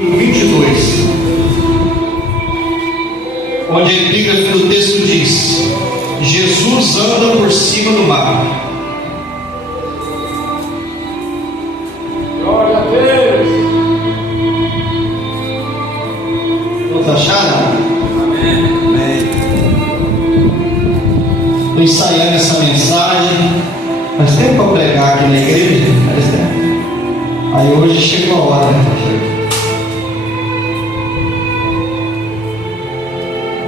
22, onde a epígrafe do texto diz: Jesus anda por cima do mar. Glória a Deus. Todos acharam? Amém. Estou ensaiando essa mensagem. Faz tempo para pregar aqui na igreja? Faz tempo. Aí hoje chegou a hora.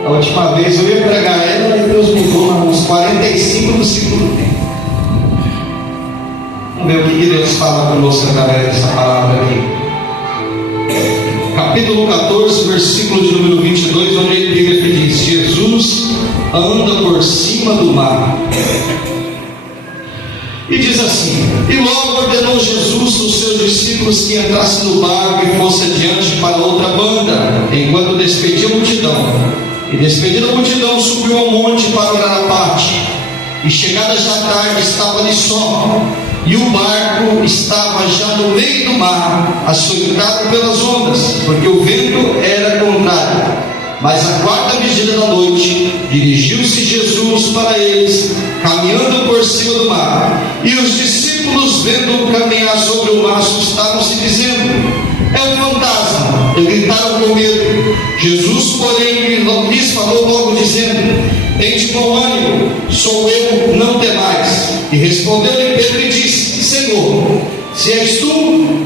A última vez eu ia pregar ela e Deus mudou uns 45 do segundo tempo. Vamos ver o que Deus fala conosco através dessa palavra aqui. Capítulo 14, versículo de número 22, onde a epígrafe diz: Jesus anda por cima do mar. E diz assim: e logo ordenou Jesus aos seus discípulos que entrassem no barco e fosse adiante para outra banda, enquanto despedia a multidão. E despedida a multidão, subiu ao monte para orar à parte. E chegada já a tarde, estava ali só, e o barco estava já no meio do mar, açoitado pelas ondas, porque o vento era contrário. Mas à quarta vigília da noite, dirigiu-se Jesus para eles, caminhando por cima do mar. E os discípulos, vendo-o caminhar sobre o mar, assustaram-se, dizendo: é um fantasma. E gritaram com medo. Jesus, porém, lhes falou logo, dizendo: tende bom ânimo, sou eu, não temais. E respondeu-lhe Pedro e disse: Senhor, se és tu,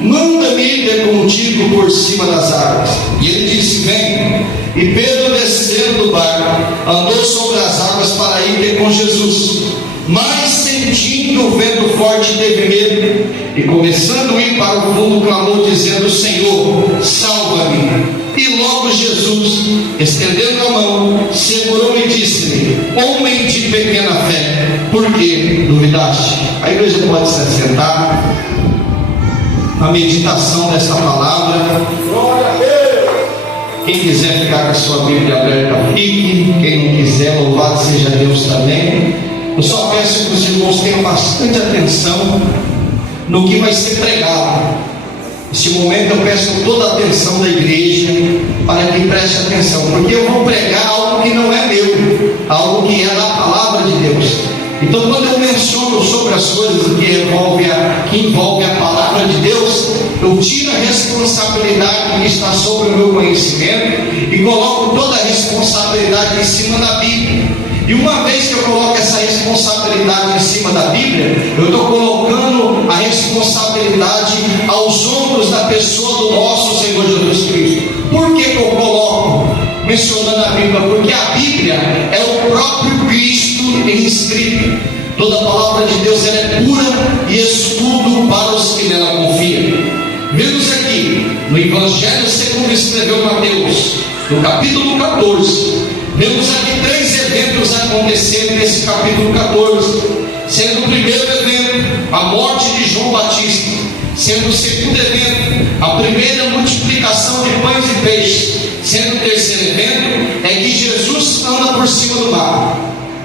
manda-me ir contigo por cima das águas. E ele disse: vem. E Pedro, descendo do barco, andou sobre as águas para ir ter com Jesus. Mas sentindo o vento forte, teve medo, e começando a ir para o fundo, clamou, dizendo: Senhor, salva-me. E logo Jesus, estendendo a mão, segurou-me e disse-lhe: homem de pequena fé, por que duvidaste? A igreja pode se assentar. A meditação dessa palavra. Glória a Deus. Quem quiser ficar com a sua Bíblia aberta, fique. Quem não quiser, louvado seja Deus também. Eu só peço que os irmãos tenham bastante atenção no que vai ser pregado. Neste momento eu peço toda a atenção da igreja para que preste atenção, porque eu vou pregar algo que não é meu, algo que é da palavra de Deus. Então, quando eu menciono sobre as coisas que envolve a palavra de Deus, eu tiro a responsabilidade que está sobre o meu conhecimento e coloco toda a responsabilidade em cima da Bíblia. E uma vez que eu coloco essa responsabilidade em cima da Bíblia, eu estou colocando a responsabilidade aos ombros da pessoa do nosso Senhor Jesus Cristo. Por que eu coloco mencionando a Bíblia? Porque a Bíblia é o próprio Cristo em escrito. Toda a palavra de Deus ela é pura e escudo para os que nela confiam. Vemos aqui no Evangelho segundo escreveu Mateus, no capítulo 14, vemos aqui 3 eventos acontecendo nesse capítulo 14, sendo o primeiro evento a morte de João Batista, sendo o segundo evento a primeira multiplicação de pães e peixes, sendo o terceiro evento é que Jesus anda por cima do mar.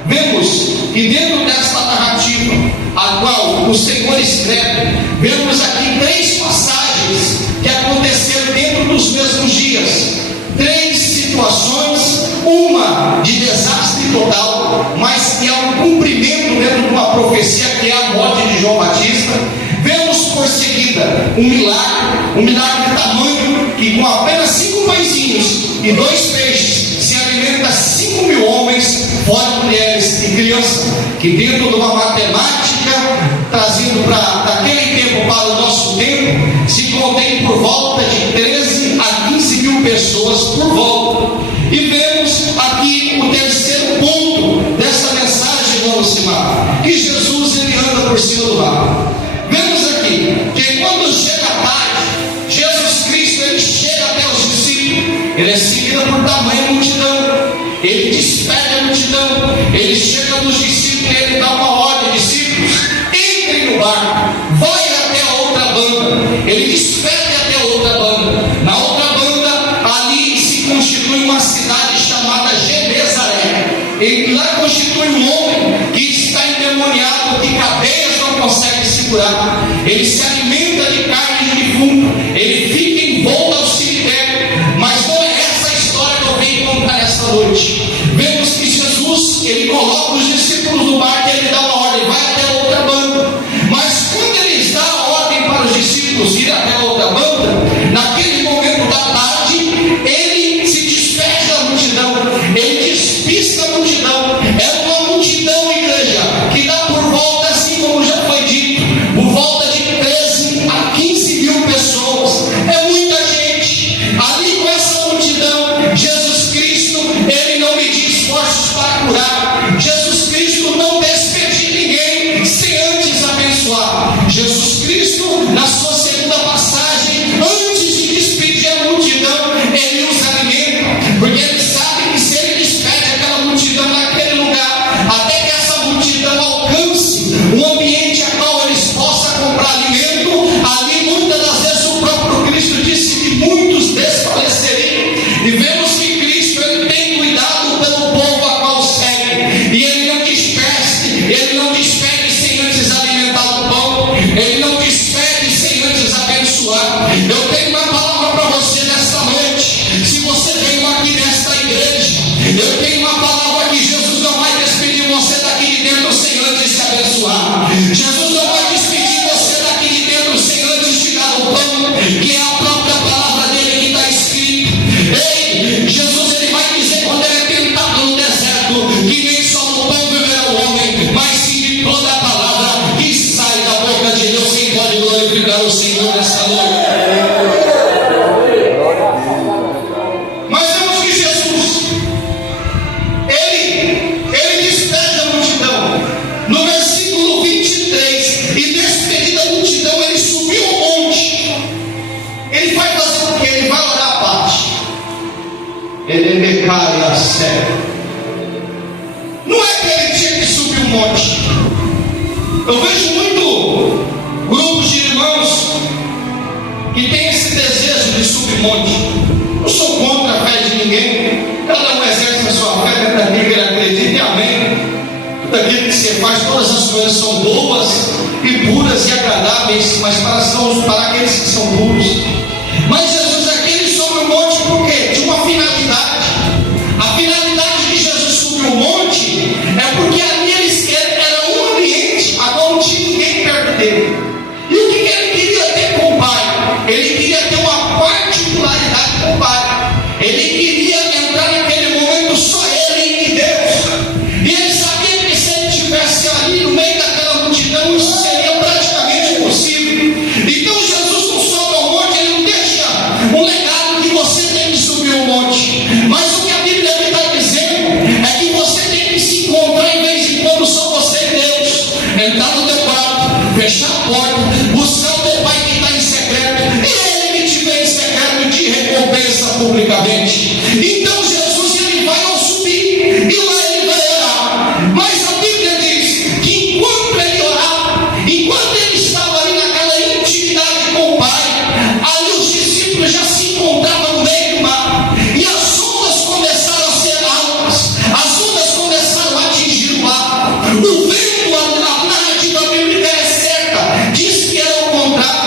Vemos que dentro desta narrativa a qual o Senhor escreve, vemos aqui 3 passagens que aconteceram dentro dos mesmos dias, 3 situações, uma de desastre total, mas que é um cumprimento dentro de uma profecia que é a morte de João Batista. Vemos por seguida um milagre de tamanho que com apenas 5 pãezinhos e 2 peixes se alimenta 5.000 homens, fora mulheres e crianças, que dentro de uma matemática, trazendo daquele tempo para o nosso tempo, se contém por volta de 13 a 15 mil pessoas por volta. E vemos aqui o terceiro ponto dessa mensagem, irmão Simar, que Jesus ele anda por cima do mar. Vemos aqui que quando chega a tarde, Jesus Cristo ele chega até os discípulos, ele é seguido por tamanha multidão, ele despede a multidão, ele chega nos discípulos e ele dá uma ordem: discípulos, entrem no barco, vai até a outra banda. Ele despede até a outra banda. Na outra banda, ali se constitui uma cidade chamada Genezaré. E lá constitui um homem que está endemoniado, que cadeias não conseguem segurar. Ele se alimenta de carne de defunto, ele fica em volta ao cemitério. ele decai a sério. Não é que ele tinha que subir um monte. Eu vejo muito grupos de irmãos que têm esse desejo de subir monte. Não sou contra a fé de ninguém. Cada um exerce a sua fé dentro daquilo que ele acredita, e amém. Tudo aquilo que você faz, todas as coisas são boas e puras e agradáveis, mas para aqueles que são puros. Mas Jesus aqui, ele sobe o monte por quê? De uma finalidade. A finalidade que Jesus subiu o monte é porque ali era um ambiente agora não tinha ninguém perto dele. E o que ele queria ter com o Pai? Ele queria ter uma particularidade com o Pai. Ele queria entrar naquele momento só ele e Deus. E ele sabia que se ele estivesse ali no meio daquela multidão, isso seria praticamente impossível. Então Jesus não sobe ao monte, ele não deixa um legado que você tem que subir o monte. Mas o que a Bíblia está dizendo é que você tem que se encontrar em vez em quando só você e Deus. Entrar no teu quarto, fechar a porta, buscar o teu Pai que está em secreto, e ele que te vê em secreto te recompensa publicamente. Então Jesus, ele vai ao subir e lá ele vai orar. Mas a Bíblia diz que enquanto ele orava, enquanto ele estava ali naquela intimidade com o Pai, ali os discípulos já se encontravam no meio do mar, e as ondas começaram a ser altas, as ondas começaram a atingir o mar. O vento, a narrativa bíblica é certa, diz que era o contrário.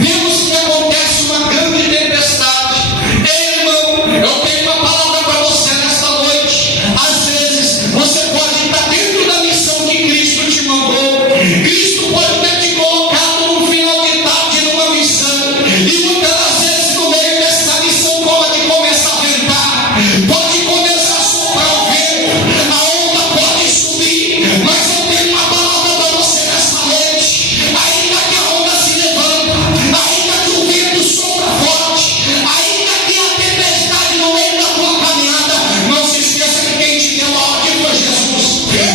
Vemos que acontece uma grande tempestade. Ei, irmão, eu tenho uma palavra para você nesta noite. Às vezes você pode estar dentro da missão que Cristo te mandou. Cristo pode ter te colocado no final de tarde numa missão, e muitas das vezes no meio dessa missão pode começar a ventar, pode começar a soprar o vento, a onda pode subir. Mas eu tenho uma palavra para você nesta noite. Ainda que a onda se levanta, ainda que o vento sopra forte, ainda que a tempestade no meio da tua caminhada, não se esqueça que quem te deu a ordem foi Jesus.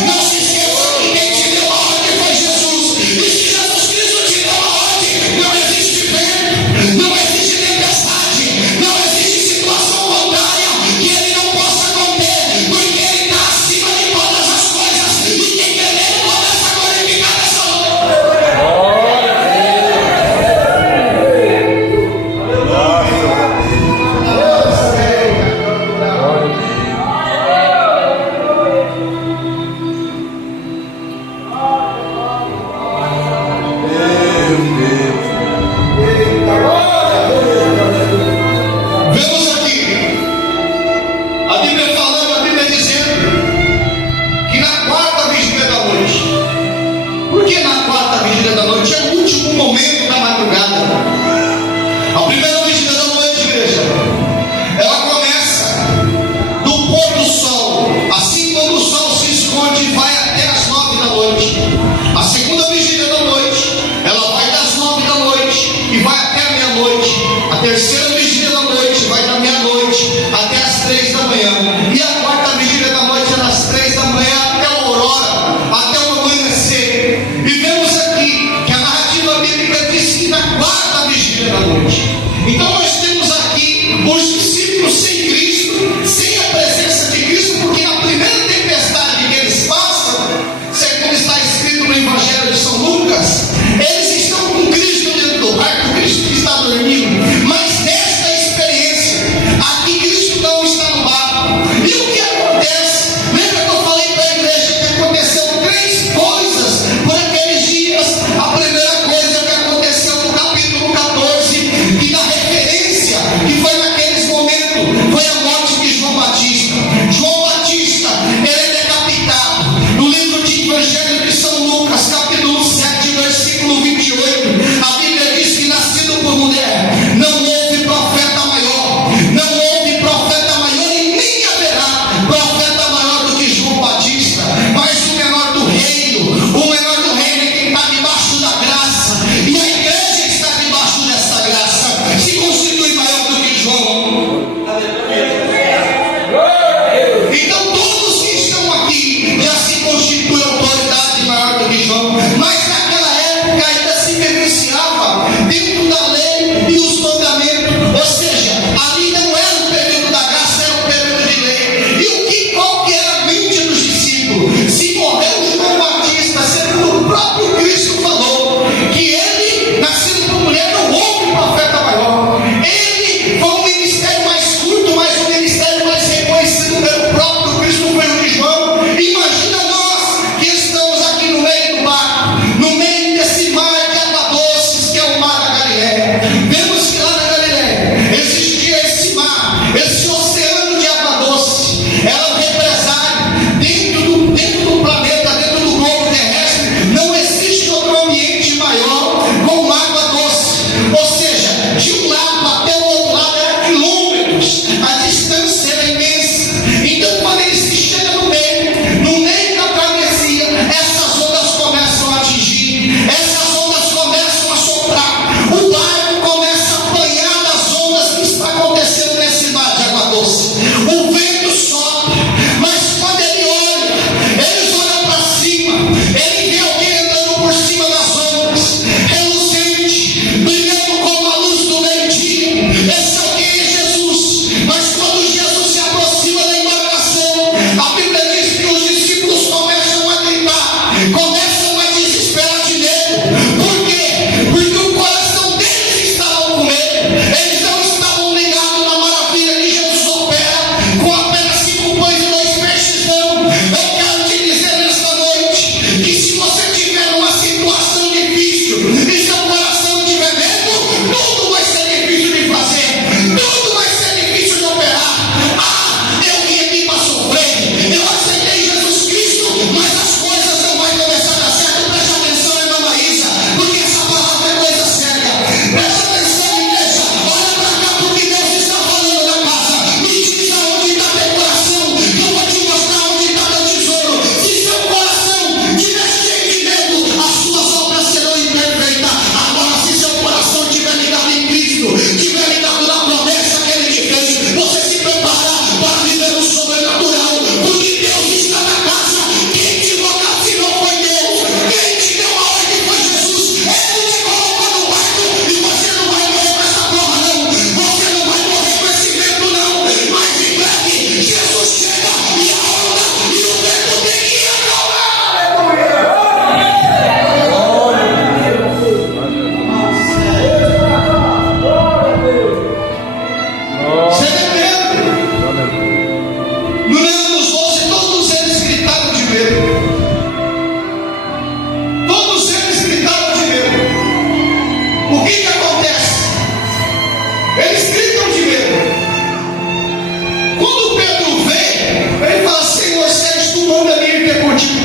Não se esqueça que quem te deu a ordem foi Jesus. E se Jesus Cristo te deu a ordem, não existe vento, não existe tempestade, não existe situação contrária que ele não possa conter, porque ele está acima de todas as coisas, e quem quer ele começa a glorificar essa noite. Vemos aqui a Bíblia falando, a Bíblia dizendo que na quarta vigília da noite. Por que na quarta vigília da noite? É o último momento da madrugada. A primeira vigília da noite, igreja, ela começa do pôr do sol, assim quando o sol se esconde, vai até as 9 da noite. A segunda vigília da noite, ela vai das 9 da noite e vai até a meia-noite. A terceira vigília da noite vai da meia-noite até as 3 da manhã. E a quarta vigília da noite é das 3 da manhã até a aurora, até o amanhecer. E vemos aqui que a narrativa bíblica diz que na quarta vigília da noite. Então nós temos aqui os discípulos sem Cristo, sem a presença de Cristo, porque na primeira tempestade que eles passam, segundo está escrito no Evangelho de São Lucas, eles estão com Cristo dentro do barco, Cristo que está dormindo. Mas nesta experiência, aqui Cristo não está no barco. E o que acontece? Lembra que eu falei para a igreja que aconteceu 3 coisas por aqueles dias? A primeira coisa que aconteceu no capítulo 14, que dá referência, que foi naqueles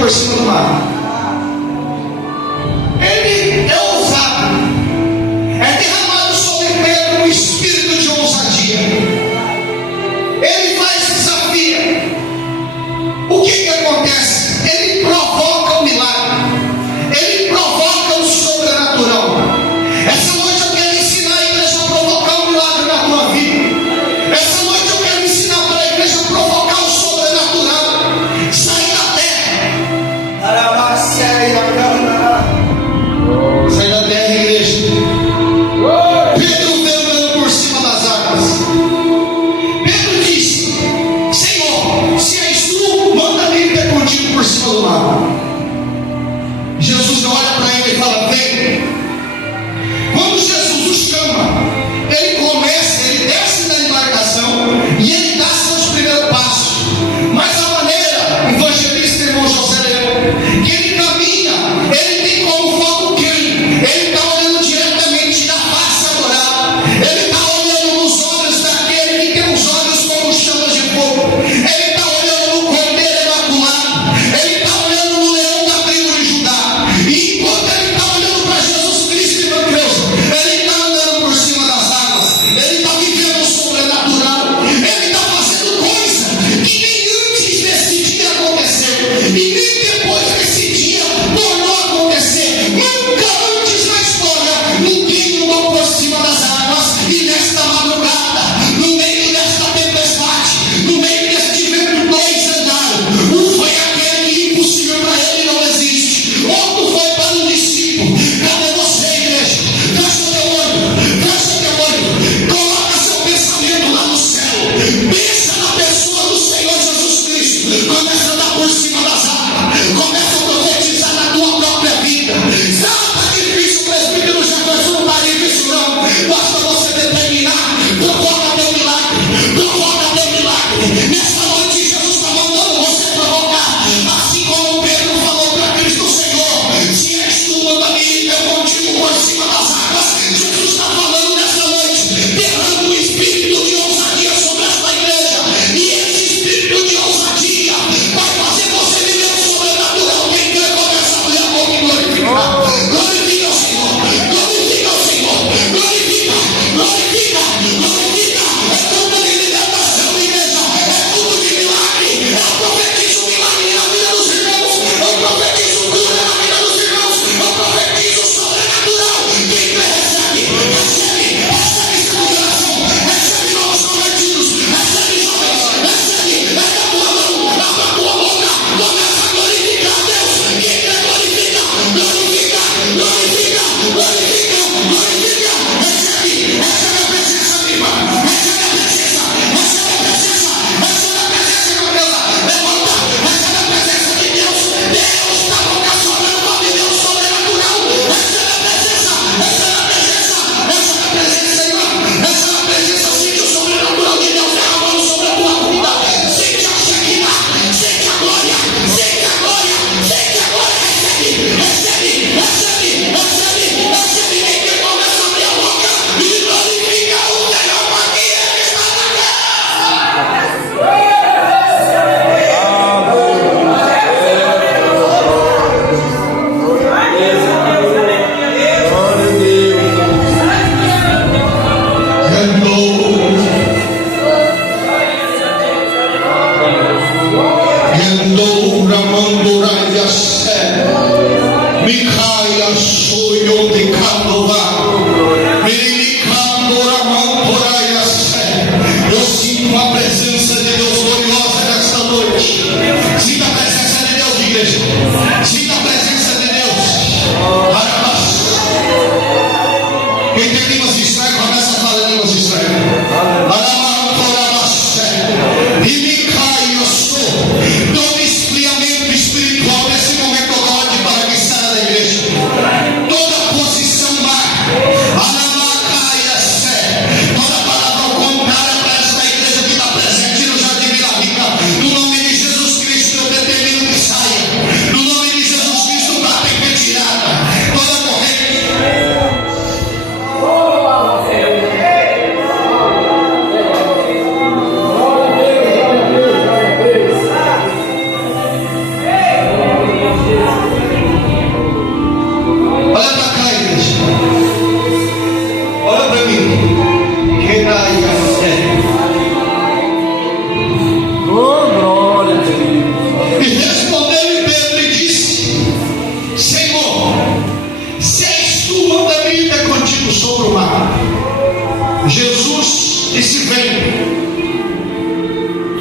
por cima do mar. Ele é ousado. É derramado sobre Pedro um espírito de ousadia. Ele faz desafio. O que acontece? Ele provoca o milagre. Ele provoca o sobrenatural. Essa noite eu quero ensinar a igreja a provocar o milagre na tua vida. Essa noite eu quero ensinar para a igreja a provocar o sobrenatural. Sair da terra.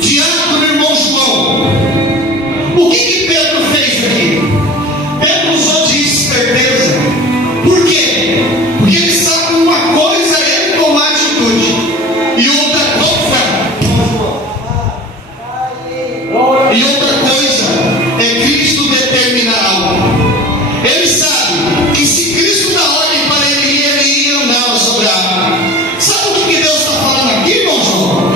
Diácono, irmão João, o que Pedro fez aqui? Pedro usou de esperteza. Por quê? Porque ele sabe uma coisa, ele tomar atitude, e outra coisa é Cristo determinar algo. Ele sabe que se Cristo dá ordem para ele ia andar sobre a água. Sabe o que Deus está falando aqui, irmão João?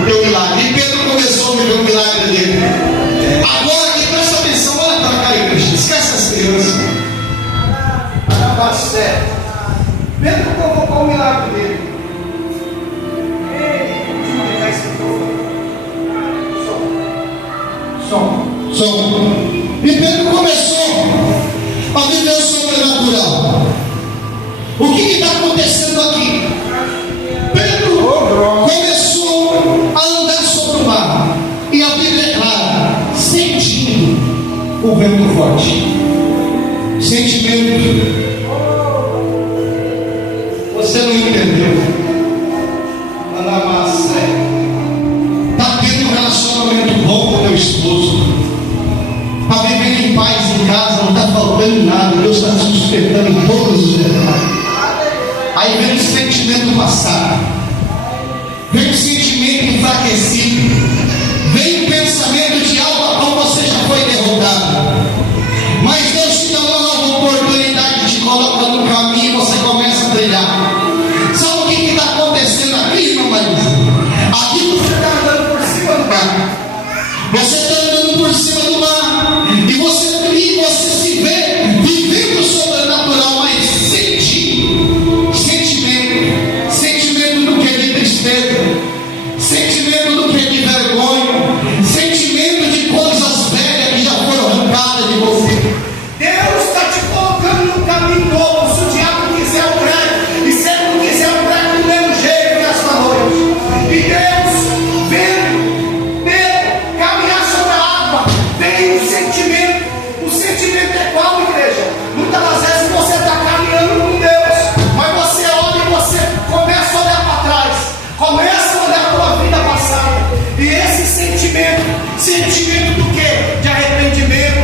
o teu milagre. E Pedro começou a viver o milagre dele. Agora, aqui, presta atenção, olha para cá, igreja. Esquece as crianças. Pedro convocou o milagre dele. Som. E Pedro começou a viver o sobrenatural. O que está acontecendo aqui? Pedro começou a andar sobre o mar. E a Bíblia é clara, sentindo o vento forte. Sentimento. Você não entendeu. Está tendo um relacionamento bom com teu esposo. Está vivendo em paz em casa, não está faltando nada. Deus está te sustentando em todos os detalhes. Aí vem o sentimento passado, vem o sentimento enfraquecido, vem o pensamento de algo a qual você já foi derrotado. Mas Deus te dá uma nova oportunidade, te coloca no caminho e você começa a brilhar. Sabe o que está acontecendo aqui, irmã Marisa? Aqui você está andando por cima do mar. Você está andando por cima do mar. E você se vê vivendo o sobrenatural, mas sentindo. Sentimento do que é de tristeza. Sentimento do que é de vergonha. Sentimento de coisas velhas que já foram arrancadas de você. Deus está te colocando no caminho novo. Se o diabo quiser o prego, e se ele não quiser o prego do mesmo jeito nesta noite. E Deus vendo caminhar sobre a água, vem um sentimento. O sentimento é qual, igreja? Muitas das vezes você está caminhando com Deus, mas você olha e você começa a olhar para trás, começa a olhar para a vida passada. E esse sentimento do quê? De arrependimento.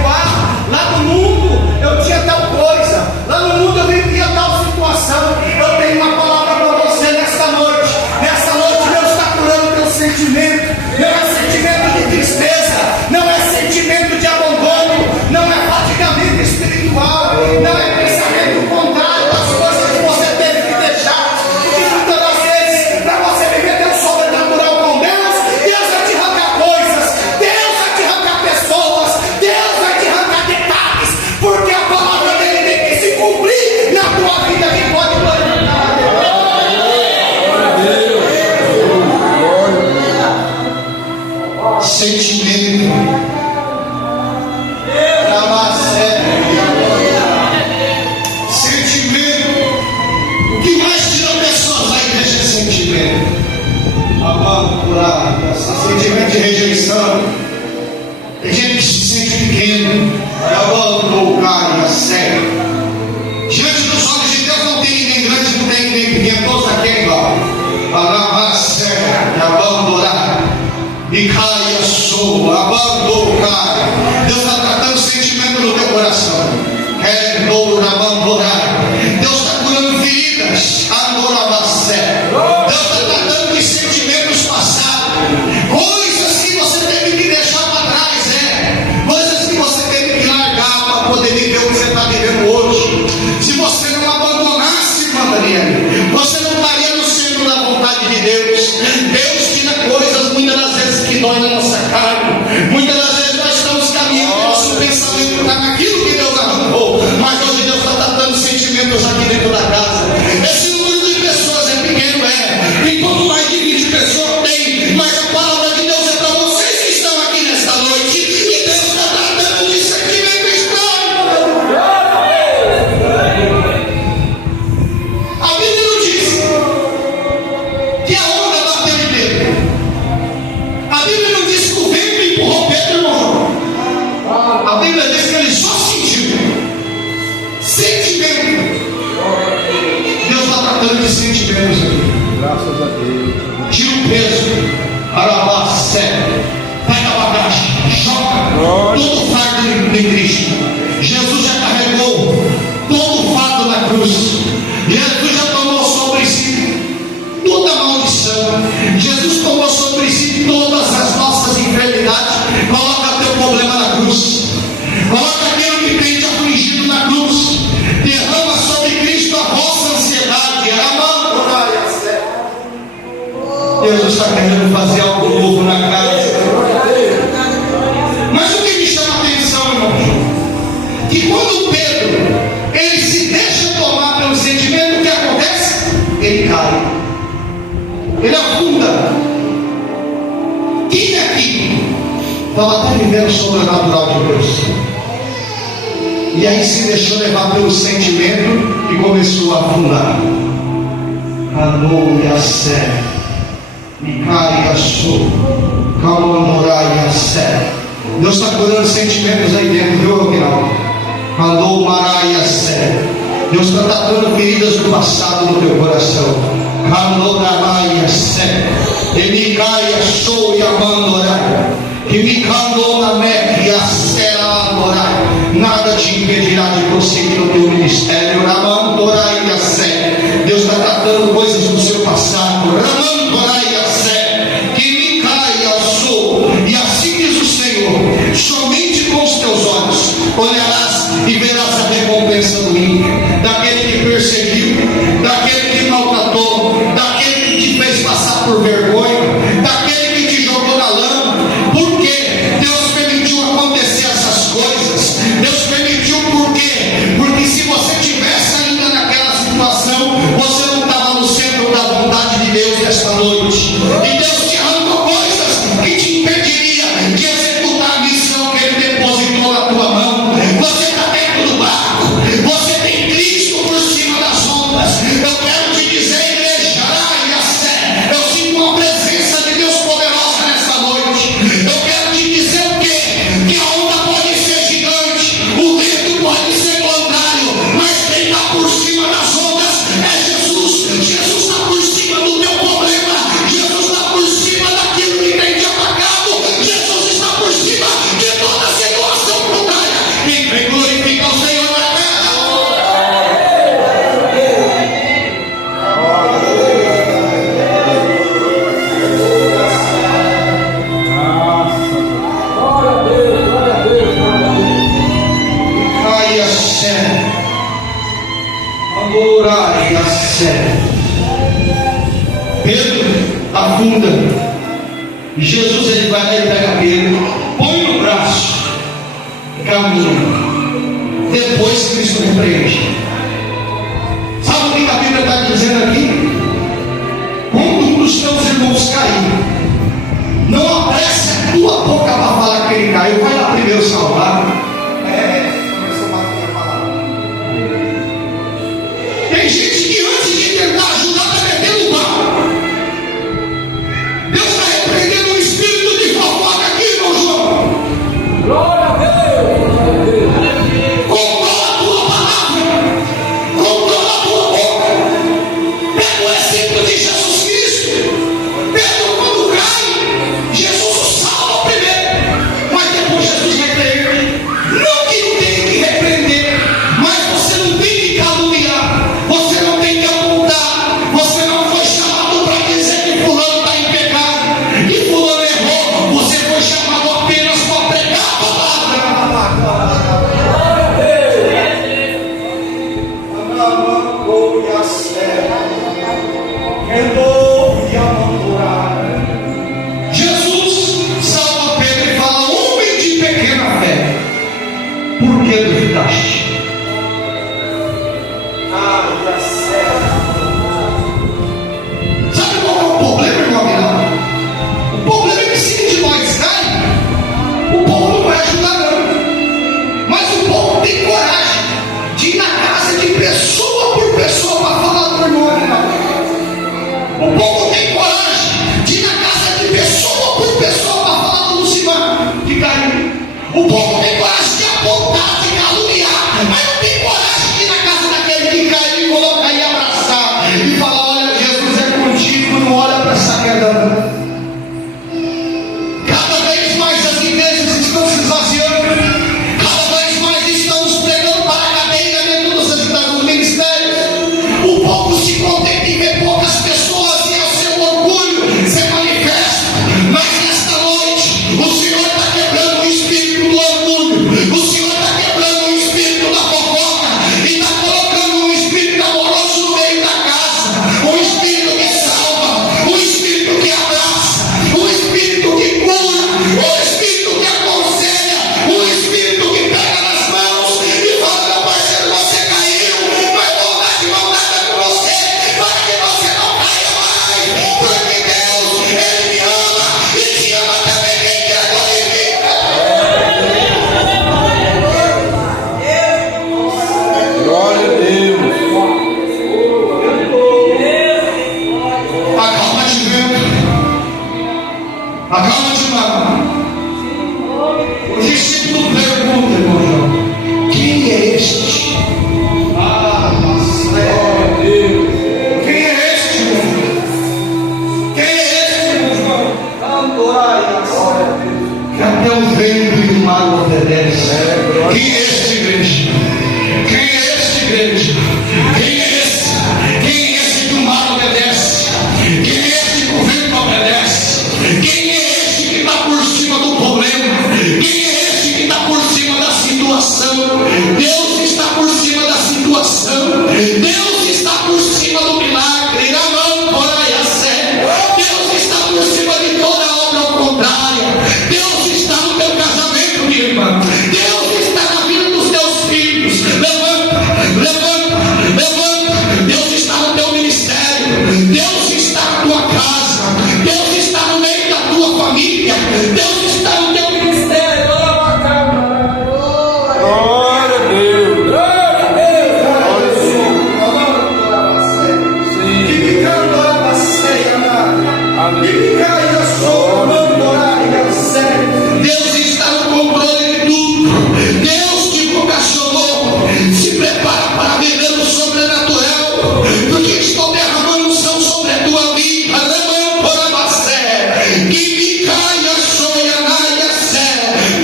Lá no mundo eu tinha tal coisa, lá no mundo eu vivia tal situação. Eu tenho uma palavra para você nesta noite. Nesta noite Deus está curando teu sentimento. Não é sentimento de tristeza, não é sentimento de abandono, não é fatigamento espiritual, não é pensamento contrário das coisas que você teve que deixar. E muitas das vezes, para você viver teu sobrenatural com Deus, Deus vai te arrancar coisas, Deus vai te arrancar pessoas, Deus vai te arrancar detalhes, porque a palavra dele tem que se cumprir na tua vida, que pode glorificar a Deus. Sentimento. Sentimento. O que mais tira pessoas da igreja é sentimento. Sentimento de rejeição. Tem gente que se sente pequeno, abandonou o cara, a sério. Diante dos olhos de Deus não tem ninguém grande, não tem ninguém pequeno, todos aqui é igual. Abandonar. E caia sou, abandonou o cara. Deus está tratando o sentimento do teu coração. Deus está curando feridas. Deus está tratando de sentimentos passados, coisas que você teve que deixar para trás, coisas que você teve que largar para poder viver o que você está vivendo hoje. Se você não abandonasse, Daniel, você não estaria no centro da vontade de Deus. Deus tira coisas muitas das vezes que dói na nossa carne. Muitas das vezes nós estamos caminhando, nosso pensamento está naquilo que Deus arrancou, mas hoje Deus está tratando sentimentos aqui dentro da casa. Esse número de pessoas é pequeno, tem pouco mais de 20 pessoas, tem, mas a palavra de Deus é para vocês que estão aqui nesta noite, e Deus está tratando de sentimento estranho. A Bíblia não diz que a onda bateu em Pedro. A Bíblia não diz que o vento empurrou Pedro no mar. A Bíblia diz que ele só sentiu. Sentimento. Deus está tratando de sentimentos aqui. Graças a Deus. Tira o peso. Arabacé. Pega a bagagem. Joga todo o fardo de Cristo. Jesus já carregou todo o fardo na cruz. Jesus já tomou sobre si toda a maldição. Jesus tomou sobre si todas as nossas enfermidades. Coloca teu problema na cruz. Coloca aquilo que tem te afligido na cruz. Derrama sobre Cristo a vossa ansiedade. Jesus está querendo fazer algo novo na casa. Mas o que me chama a atenção, irmão, que quando Pedro ele se deixa tomar pelo sentimento, o que acontece? Ele cai, ele afunda. Quem aqui estava até vivendo o sobrenatural de Deus, e aí se deixou levar pelo sentimento e começou a afundar? Aleluia, sé, Micai, Açu, Calmorai, Sé. Deus está curando sentimentos aí dentro, viu, Aguinaldo? Mandou Marai, Sé. Deus está tratando feridas do passado no teu coração. Calmorai, Sé. Emicai, Açu e Amandorai. Que me candou na Meca e a Sera Adorai. Nada te impedirá de prosseguir no teu ministério. Ramandorai e a Sé. Deus está tratando coisas do seu passado. Ramandorai e a Sé. Que me cai ao sul. E assim diz o Senhor: somente com os teus olhos olharás e verás a recompensa do ímpio, daquele que perseguiu, daquele que maltratou, daquele que te fez passar por vergonha, daquele que te jogou na lama. Por quê? Deus permitiu acontecer essas coisas. Deus permitiu por quê? Porque se você tivesse ainda naquela situação, você não estava no centro da vontade de Deus nesta noite. E Deus te arrancou coisas que te impediria de executar a missão que Ele depositou na tua mão. Você está dentro do barco, você tem Cristo por cima das ondas. Eu quero te dizer, igreja, eu sinto uma presença de Deus poderosa nessa noite. Eu quero te dizer o quê? Que a onda pode ser gigante, o vento pode ser contrário, mas quem está por cima das ondas é Jesus. Jesus está por cima do teu problema, Jesus está por cima daquilo que tem te atacado, Jesus está por cima de toda situação contrária. Quem vem glorifica o Senhor na terra. Ai, a Sé, Amorai, a Sé. Pedro afunda, e Jesus ele vai, ele pega Pedro, põe no braço e caminha. Depois Cristo repreende. Sabe o que a Bíblia está dizendo aqui? Quando um dos teus irmãos cair, não apresse a tua boca para falar que ele caiu. Vai lá primeiro salvar. Começou a bater a palavra. Tem gente que antes de tentar ajudar está metendo o barco. Deus está repreendendo o espírito de fofoca aqui, irmão João. Glória a Deus. Controla a tua palavra, controla a tua boca. Pega o exemplo de Jesus Cristo. Pedro, quando cai, Jesus o salva primeiro, mas depois Jesus repreende. Não que não tenha que repreender, mas você não tem que caluniar, você não tem que apontar, você não foi chamado para dizer que fulano está em pecado e fulano errou. Você foi chamado apenas para pregar a palavra. Jesus salva Pedro e fala: homem de pequena fé, por que duvidaste? Sabe qual é o problema, irmão Aguinaldo? O problema é que se de nós cai, o povo não vai ajudar não. Mas o povo tem coragem de ir na casa de pessoa por pessoa para falar do irmão Aguinaldo. O povo tem coragem de ir na casa de pessoa por pessoa para falar do Lucimar que caiu. O povo tem coragem de apontar, de caluniar, mas não tem coragem de ir na casa daquele que caiu e colocar e abraçar e falar: olha, Jesus é contigo, não olha para essa queda. Cada vez mais as igrejas estão se esvaziando, cada vez mais estamos pregando para a cadeia dentro dos ministérios. O povo se contenta em ver poucas pessoas e o seu orgulho se manifesta. Mas nesta noite, o Senhor está quebrando o espírito do orgulho, o Senhor está quebrando o espírito da fofoca e está colocando um espírito amoroso no meio da casa, um espírito que salva, um espírito que abraça. Acalma-te, irmão. O discípulo pergunta, irmão João: quem é este? Quem é este, irmão? Quem é este, irmão João? Que até o vento e o mar obedece. Quem é este, igreja? Quem é este, igreja? Quem é esse? Quem é esse que o mar obedece? Quem é esse que o vento obedece? Quem é esse que está por cima do problema? Quem é esse que está por cima da situação? Deus está por cima da situação. Deus está por cima do milagre. Deus está por cima de toda obra ao contrário. Deus está no teu casamento, minha irmã. Deus está na vida dos teus filhos. Levanta, levanta, levanta. Deus está no teu ministério. Deus está na tua casa. Deus está no meio da tua família. Deus está no teu ministério. Glória a Deus. Glória a Deus. Deus está no controle de tudo. Deus que vocacionou, se prepara para viver o sobrenatural, porque estou derramando unção sobre a tua vida.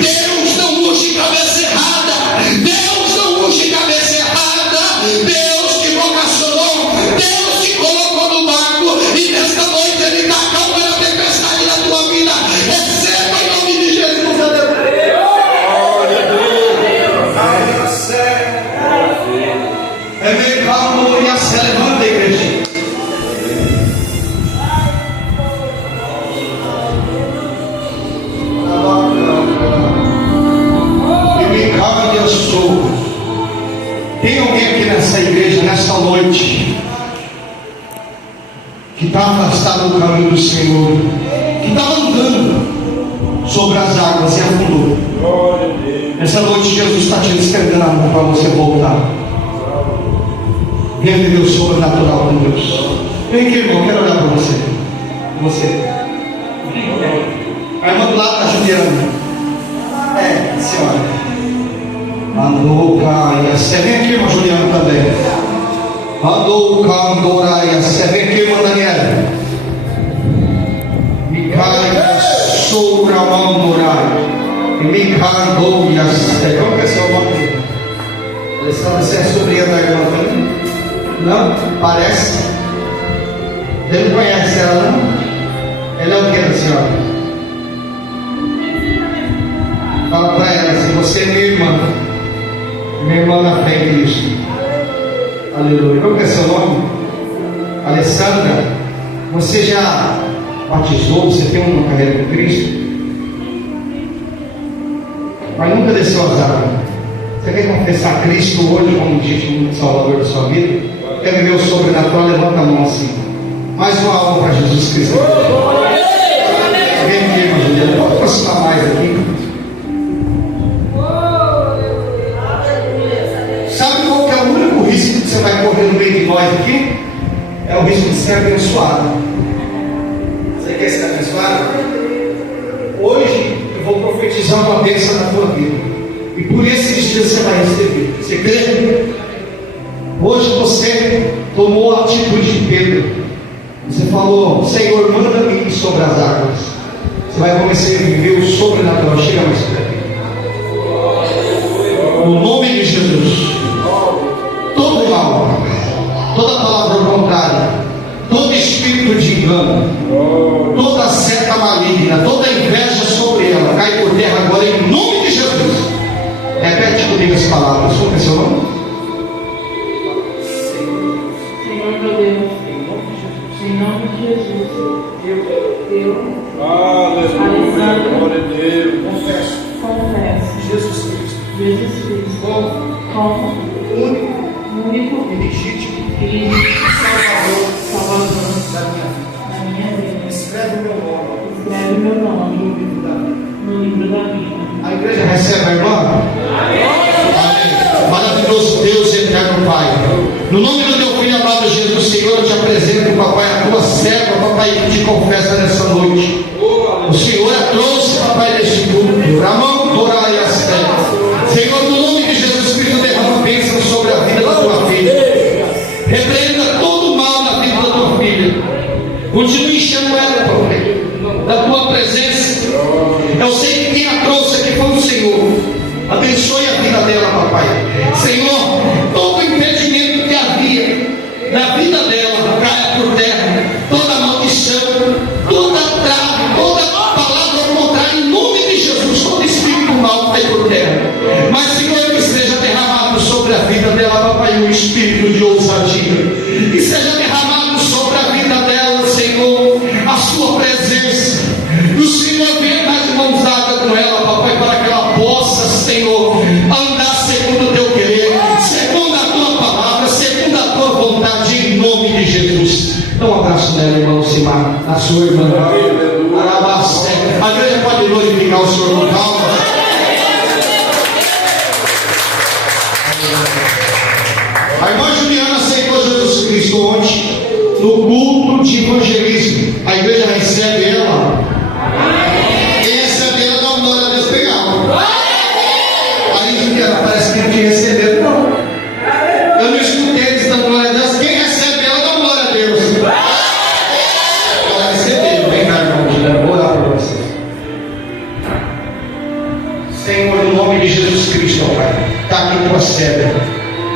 Deus não unge cabeça errada. Deus não unge cabeça errada. Deus que vocacionou, Deus que colocou no barco, e nesta noite Ele está acalmando a tempestade da tua vida. Receba em nome de Jesus. Glória a Deus. É bem calmo e a se levanta, igreja. E me cabe eu sou. Tem alguém aqui nessa igreja, nesta noite, que está afastado do caminho do Senhor, que estava andando sobre as águas e afundou? Glória a Deus. Essa noite Jesus está te estendendo a mão para você voltar. Venha viver o sobrenatural com Deus. Vem aqui, irmão, quero olhar para você. Você. A irmã do lado está judiando. Senhora. Mandou caia. Você vem aqui, irmã Juliana, também. Mandou candoraia. Você vem aqui, irmã Daniela. Me caia, sobre a mão dorai. E me candou e a. Como que é seu nome? Alessandra, você é sobrinha da irmã também? Não? Parece? Ele não conhece ela, não? Ele é o que da senhora? Fala para ela assim: você é minha irmã na fé em Cristo. Aleluia. Como que é seu nome? Alessandra, você já batizou? Você tem uma carreira com Cristo? Mas nunca desceu as águas. Você quer confessar Cristo hoje como legítimo Salvador da sua vida? Quer viver o sobrenatural? Levanta a mão assim. Mais uma alma para Jesus Cristo. Vem aqui, irmã Juliana. Pode aproximar mais aqui. Sabe qual que é o único risco que você vai correr no meio de nós aqui? É o risco de ser abençoado. Você quer ser abençoado? Hoje eu vou profetizar uma bênção na tua vida. E por esses dias você vai receber. Você crê? Hoje você tomou a atitude de Pedro. Você falou: Senhor, manda-me ir sobre as águas. Você vai começar a viver o sobrenatural. Chega mais perto. No nome de Jesus. Todo mal, toda palavra contrária, todo espírito de engano, toda seta maligna, toda inveja sobre ela, cai por terra agora em nome de Jesus. Repete comigo as palavras. Qual é seu nome? Senhor meu Deus, em nome de Jesus, eu Aleluia. Glória a Deus. confesso Jesus Cristo, Jesus Cristo como único e legítimo e Salvador da minha vida. escreve o meu nome Escreve meu nome no livro da vida. no livro da vida. A igreja recebe a irmã? Amém. Maravilhoso Deus, eterno Pai, no nome do teu filho amado Jesus, Senhor, eu te apresento, papai, a tua serva, papai, que te confessa nessa noite. O Senhor Senhor a trouxe, papai, deste culto. Ramão, Torá e Asté. Senhor, no nome de Jesus Cristo, derrama bênção sobre a vida da tua filha. Repreenda todo o mal na vida da tua filha. Continue enchendo ela, papai, da tua presença. Eu sei que quem a trouxe aqui foi o Senhor. Abençoe a vida dela, papai. Senhor, todo impedimento que havia na vida dela caia por terra. Toda maldição, toda trave, toda palavra contrária, em nome de Jesus, todo espírito mal caia por terra. Mas, Senhor, que seja derramado sobre a vida dela, papai, um espírito de ousadia. Que seja derramado sobre a vida dela, Senhor, a sua presença. E o Senhor venha nas mãos dadas com ela, papai, para que ela possa, Senhor, andar segundo o teu querer, segundo a tua palavra, segundo a tua vontade, em nome de Jesus. Dá um abraço nela, irmão Simar, a sua irmã. A igreja pode glorificar o Senhor com calma. A irmã Juliana aceitou Jesus Cristo ontem no culto de evangelismo. A igreja recebe ela. Quem recebe ela dá uma glória a Deus legal. Aí Juliana, parece que não te receberam, não. Eu não escutei eles dando glória a Deus. Quem recebe ela dá glória a Deus. Ela recebeu. Vem cá, irmão Juliana, vou orar para você. Senhor, no nome de Jesus Cristo, ó Pai, está aqui tua serva.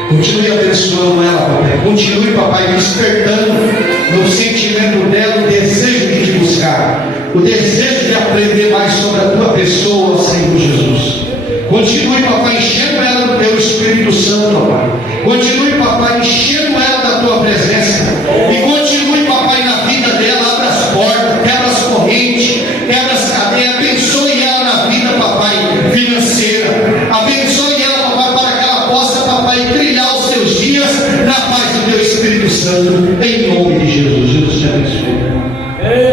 Continue abençoando ela, papai. Continue, papai, despertando no sentimento dela o desejo de te buscar, o desejo de aprender mais sobre a tua pessoa, Senhor Jesus. Continue, papai, enchendo ela do teu Espírito Santo, papai. Continue, papai, enchendo ela da tua presença. E continue, papai, na vida dela. Abra as portas, quebra as correntes, quebra as cadeias. Abençoe ela na vida, papai, financeira. Abençoe ela, papai, para que ela possa, papai, trilhar os seus dias na paz do teu Espírito Santo. Em nome de Jesus. Jesus te abençoe.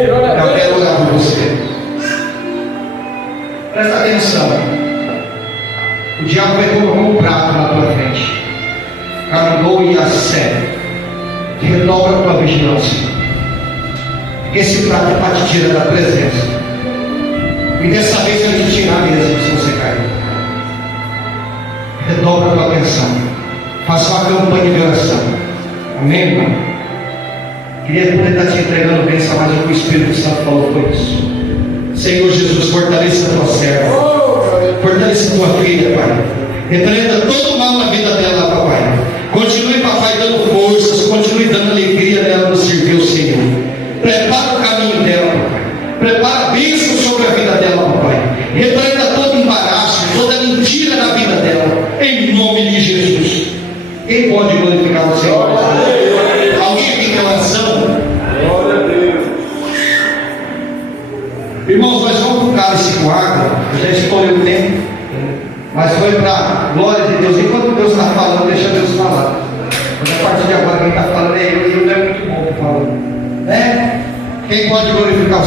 Eu quero orar por você. Presta atenção. O diabo vai colocar um prato na tua frente. Carandou e a sé. Redobra a tua vigilância. Esse prato é para te tirar da presença. E dessa vez vai te tirar mesmo se você cair. Redobra a tua atenção. Faça uma campanha de oração. Amém, irmão? Queria poder estar te entregando bênção, mas o que o Espírito Santo falou foi isso. Senhor Jesus, fortaleça a tua serva. Fortaleça a tua filha, Pai. Repreenda todo o mal na vida dela, papai. Continue, papai, dando forças. Continue dando alegria dela no servir o Senhor. Prepara o caminho dela, papai. Prepara a bênção sobre a vida dela, papai. Repreenda todo embaraço, toda mentira na vida dela. Em nome de Jesus. Quem pode glorificar o Senhor? Alguém aqui tem oração? Glória a Deus. Irmãos, nós vamos para o cálice com água. Eu já escolhi o tempo, mas foi para glória de Deus. Enquanto Deus está falando, deixa Deus falar. Mas a partir de agora, quem está falando é eu, e eu não é muito bom falando, né? Quem pode glorificar o